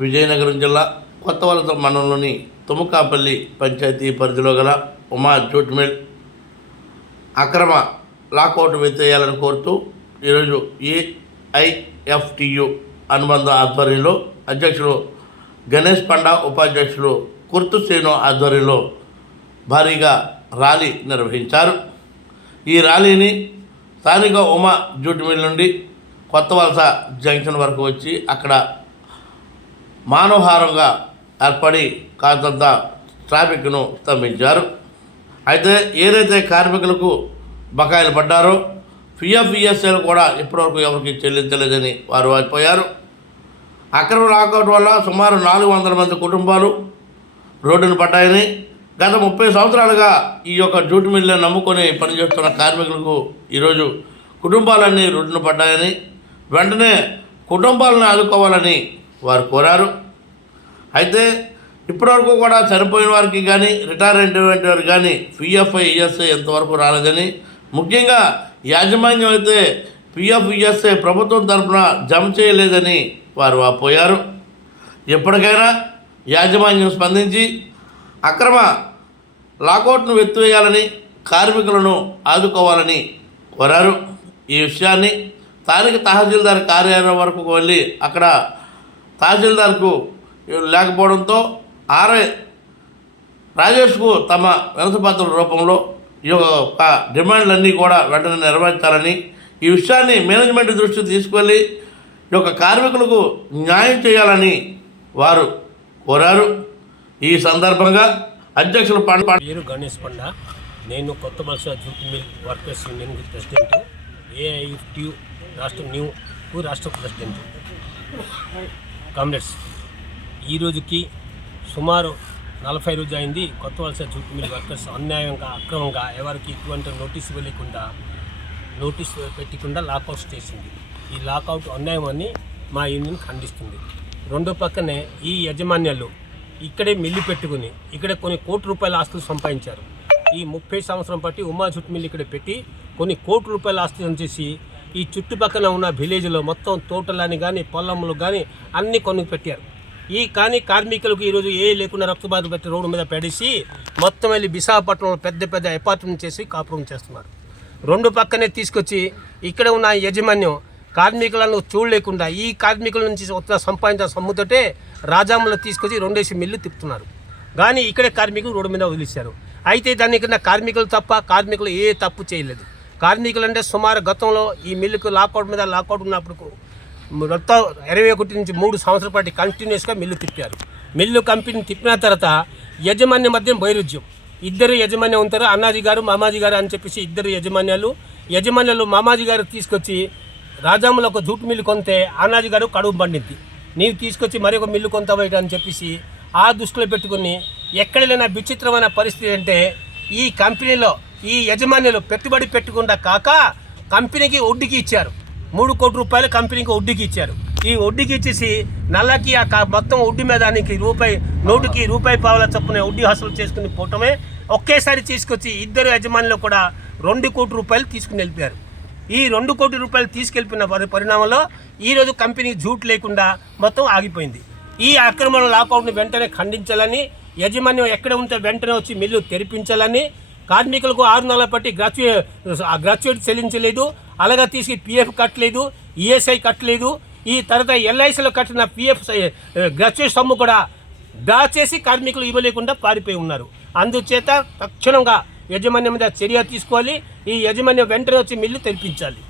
విజయనగరం జిల్లా కొత్తవలస మండలంలోని తుముకాపల్లి పంచాయతీ పరిధిలో గల ఉమా జూట్ మిల్ అక్రమ లాకౌట్ వెత్తేయాలని కోరుతూ ఈరోజు ఏఐఎఫ్టియు అనుబంధ ఆధ్వర్యంలో అధ్యక్షుడు గణేష్ పండా ఉపాధ్యక్షులు కుర్తు శ్రీను ఆధ్వర్యంలో భారీగా ర్యాలీ నిర్వహించారు. ఈ ర్యాలీని స్థానిక ఉమా జూట్ మిల్ నుండి కొత్త వలస జంక్షన్ వరకు వచ్చి అక్కడ మానవహారంగా ఏర్పడి కాస్తంత ట్రాఫిక్ను స్తంభించారు అయితే ఏదైతే కార్మికులకు బకాయిలు పడ్డారో పిఎఫ్ కూడా ఇప్పటివరకు ఎవరికి చెల్లించలేదని వారు అయిపోయారు అక్రమ లాకౌట్ వల్ల సుమారు నాలుగు వందల మంది కుటుంబాలు రోడ్డును పడ్డాయని గత ముప్పై సంవత్సరాలుగా ఈ యొక్క జూట్ మిల్లు నమ్ముకొని పనిచేస్తున్న కార్మికులకు ఈరోజు కుటుంబాలన్నీ రోడ్డును పడ్డాయని వెంటనే కుటుంబాలను ఆదుకోవాలని వారు కోరారు. అయితే ఇప్పటివరకు కూడా చనిపోయిన వారికి కానీ రిటైర్ అయినటువంటి వారికి కానీ పిఎఫ్ఐ ఈఎస్ఐ ఎంతవరకు రాలేదని ముఖ్యంగా యాజమాన్యం అయితే పిఎఫ్ ఈఎస్ఐ ప్రభుత్వం తరఫున జమ చేయలేదని వారు వాపోయారు. ఎప్పటికైనా యాజమాన్యం స్పందించి అక్రమ లాకౌట్ను ఎత్తివేయాలని కార్మికులను ఆదుకోవాలని కోరారు. ఈ విషయాన్ని స్థానిక తహసీల్దార్ కార్యాలయం వరకు వెళ్ళి అక్కడ తహసీల్దార్కు లేకపోవడంతో ఆర్ఐ రాజేష్కు తమ వినతిపత్రం రూపంలో ఈ యొక్క డిమాండ్లన్నీ కూడా వెంటనే నెరవేర్చాలని ఈ విషయాన్ని మేనేజ్మెంట్ దృష్టికి తీసుకువెళ్ళి ఈ యొక్క కార్మికులకు న్యాయం చేయాలని వారు కోరారు. ఈ సందర్భంగా అధ్యక్షులు పండ పేరు గణేష్ పండ. నేను కొత్త బల్స jute mill workers union president. AIFTU రాష్ట్ర న్యూ రాష్ట్ర ప్రెసిడెంట్. కామ్రేడ్స్. ఈ రోజుకి సుమారు నలభై రోజు అయింది కొత్త వలస జూట్ మిల్ వర్కర్స్ అన్యాయంగా అక్రమంగా ఎవరికి ఎటువంటి నోటీస్ వెళ్ళకుండా నోటీస్ పెట్టకుండా లాకౌట్ చేసింది. ఈ లాకౌట్ అన్యాయం అని మా యూనియన్ ఖండిస్తుంది. రెండో పక్కనే ఈ యజమాన్యాలు ఇక్కడే మిల్లు పెట్టుకుని ఇక్కడ కొన్ని కోటి రూపాయల ఆస్తులు సంపాదించారు. ఈ ముప్పై సంవత్సరం బట్టి ఉమా జుట్ మిల్ ఇక్కడ పెట్టి కొన్ని కోటి రూపాయల ఆస్తులను చేసి ఈ చుట్టుపక్కల ఉన్న విలేజ్లో మొత్తం తోటలని కానీ పొలములు కానీ అన్ని కొన్ని పెట్టారు ఈ కానీ కార్మికులకు ఈరోజు ఏ లేకుండా రక్తబాధ పెట్టి రోడ్డు మీద పెడేసి మొత్తం వెళ్ళి విశాఖపట్నంలో పెద్ద పెద్ద అపార్ట్మెంట్ చేసి కాపురం చేస్తున్నారు. రెండు పక్కనే తీసుకొచ్చి ఇక్కడ ఉన్న యజమాన్యం కార్మికులను చూడలేకుండా ఈ కార్మికుల నుంచి వచ్చిన సంపాదించిన సొమ్ముతోటే రాజాములో తీసుకొచ్చి రెండేసి మిల్లు తిప్పుతున్నారు. కానీ ఇక్కడే కార్మికులు రోడ్డు మీద వదిలేశారు. అయితే దాని కింద కార్మికులు తప్ప కార్మికులు ఏ తప్పు చేయలేదు. కార్మికులు అంటే సుమారు గతంలో ఈ మిల్లుకు లాకౌట్ మీద లాకౌట్ ఉన్నప్పుడు మొత్తం ఇరవై ఒకటి నుంచి మూడు సంవత్సరాల పాటు కంటిన్యూస్గా మిల్లు తిప్పారు. మిల్లు కంపెనీ తిప్పిన తర్వాత యజమాన్య మధ్య వైరుధ్యం. ఇద్దరు యజమాన్యం ఉంటారు అన్నాజీ గారు మామాజీ గారు అని చెప్పేసి ఇద్దరు యజమాన్యాలు యజమాన్యాలు మామాజీ గారు తీసుకొచ్చి రాజాములో ఒక జూట్ మిల్లు కొంతే అన్నాజీ గారు కడుపు పండింది నీవు తీసుకొచ్చి మరి ఒక మిల్లు కొంతవా అని చెప్పేసి ఆ దృష్టిలో పెట్టుకుని ఎక్కడ లేని విచిత్రమైన పరిస్థితి అంటే ఈ కంపెనీలో ఈ యజమాన్యులు పెట్టుబడి పెట్టకుండా కాక కంపెనీకి వడ్డీకి ఇచ్చారు. మూడు కోట్ల రూపాయలు కంపెనీకి వడ్డీకి ఇచ్చారు. ఈ వడ్డీకి ఇచ్చేసి నల్లకి ఆ మొత్తం వడ్డీ మీద దానికి రూపాయి నోటుకి రూపాయి పావుల చొప్పున వడ్డీ హసలు చేసుకుని పోవటమే ఒకేసారి తీసుకొచ్చి ఇద్దరు యజమానులు కూడా రెండు కోట్ల రూపాయలు తీసుకుని వెళ్ళిపోయారు. ఈ రెండు కోట్ల రూపాయలు తీసుకెళ్ళిపోయిన పరిణామంలో ఈరోజు కంపెనీ జూట్ లేకుండా మొత్తం ఆగిపోయింది. ఈ అక్రమ లాకౌట్ని వెంటనే ఖండించాలని యజమాన్యం ఎక్కడ ఉంటే వెంటనే వచ్చి మిల్లు తెరిపించాలని కార్మికులకు ఆరు నెలల పట్టి గ్రాచ్యుయేట్ ఆ గ్రాచ్యుయేట్ చెల్లించలేదు అలాగే తీసి పిఎఫ్ కట్టలేదు ఈఎస్ఐ కట్టలేదు ఈ తర్వాత ఎల్ఐసిలో కట్టిన పిఎఫ్ గ్రాచ్యుయేట్ సొమ్ము కూడా డ్రా చేసి కార్మికులు ఇవ్వలేకుండా పారిపోయి ఉన్నారు. అందుచేత తక్షణంగా యజమాన్యం మీద చర్య తీసుకోవాలి. ఈ యజమాన్యం వెంటనే వచ్చి మిల్లు తెరిపించాలి.